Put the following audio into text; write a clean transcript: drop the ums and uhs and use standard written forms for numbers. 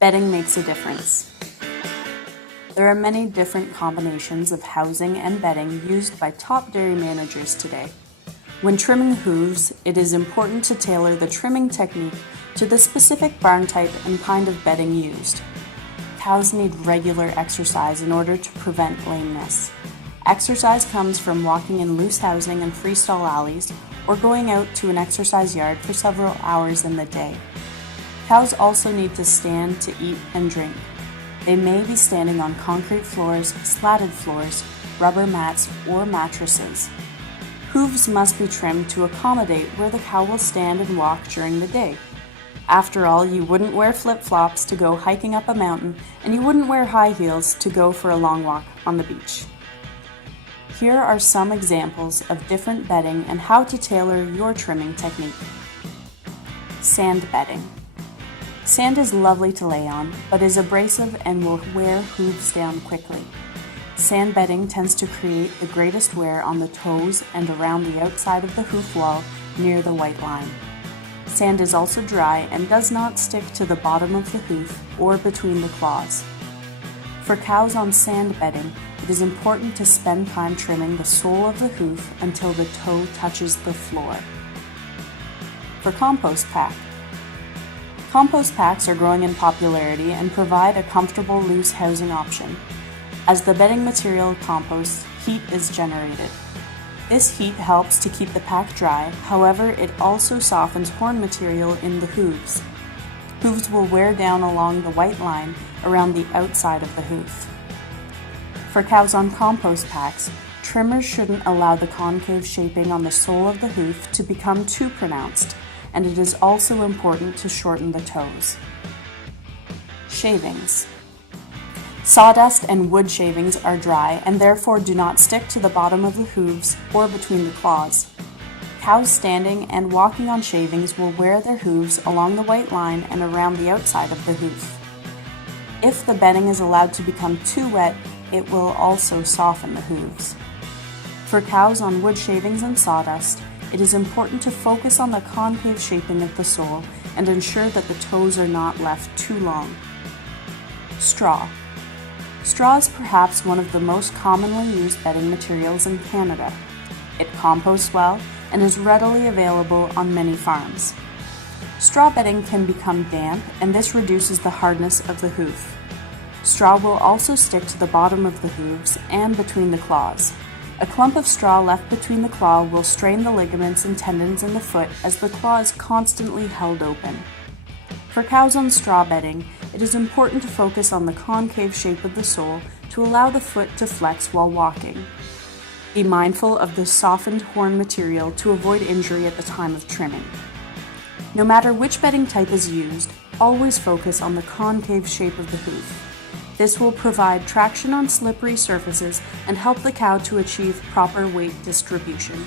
Bedding makes a difference. There are many different combinations of housing and bedding used by top dairy managers today. When trimming hooves, it is important to tailor the trimming technique to the specific barn type and kind of bedding used. Cows need regular exercise in order to prevent lameness. Exercise comes from walking in loose housing and freestall alleys or going out to an exercise yard for several hours in the day. Cows also need to stand to eat and drink. They may be standing on concrete floors, slatted floors, rubber mats, or mattresses. Hooves must be trimmed to accommodate where the cow will stand and walk during the day. After all, you wouldn't wear flip-flops to go hiking up a mountain, and you wouldn't wear high heels to go for a long walk on the beach. Here are some examples of different bedding and how to tailor your trimming technique. Sand bedding. Sand is lovely to lay on, but is abrasive and will wear hooves down quickly. Sand bedding tends to create the greatest wear on the toes and around the outside of the hoof wall near the white line. Sand is also dry and does not stick to the bottom of the hoof or between the claws. For cows on sand bedding, it is important to spend time trimming the sole of the hoof until the toe touches the floor. For compost pack. Compost packs are growing in popularity and provide a comfortable loose housing option. As the bedding material composts, heat is generated. This heat helps to keep the pack dry, however, it also softens horn material in the hooves. Hooves will wear down along the white line around the outside of the hoof. For cows on compost packs, trimmers shouldn't allow the concave shaping on the sole of the hoof to become too pronounced, and it is also important to shorten the toes. Shavings. Sawdust and wood shavings are dry and therefore do not stick to the bottom of the hooves or between the claws. Cows standing and walking on shavings will wear their hooves along the white line and around the outside of the hoof. If the bedding is allowed to become too wet, it will also soften the hooves. For cows on wood shavings and sawdust, it is important to focus on the concave shaping of the sole and ensure that the toes are not left too long. Straw. Straw is perhaps one of the most commonly used bedding materials in Canada. It composts well and is readily available on many farms. Straw bedding can become damp, and this reduces the hardness of the hoof. Straw will also stick to the bottom of the hooves and between the claws. A clump of straw left between the claw will strain the ligaments and tendons in the foot as the claw is constantly held open. For cows on straw bedding, it is important to focus on the concave shape of the sole to allow the foot to flex while walking. Be mindful of the softened horn material to avoid injury at the time of trimming. No matter which bedding type is used, always focus on the concave shape of the hoof. This will provide traction on slippery surfaces and help the cow to achieve proper weight distribution.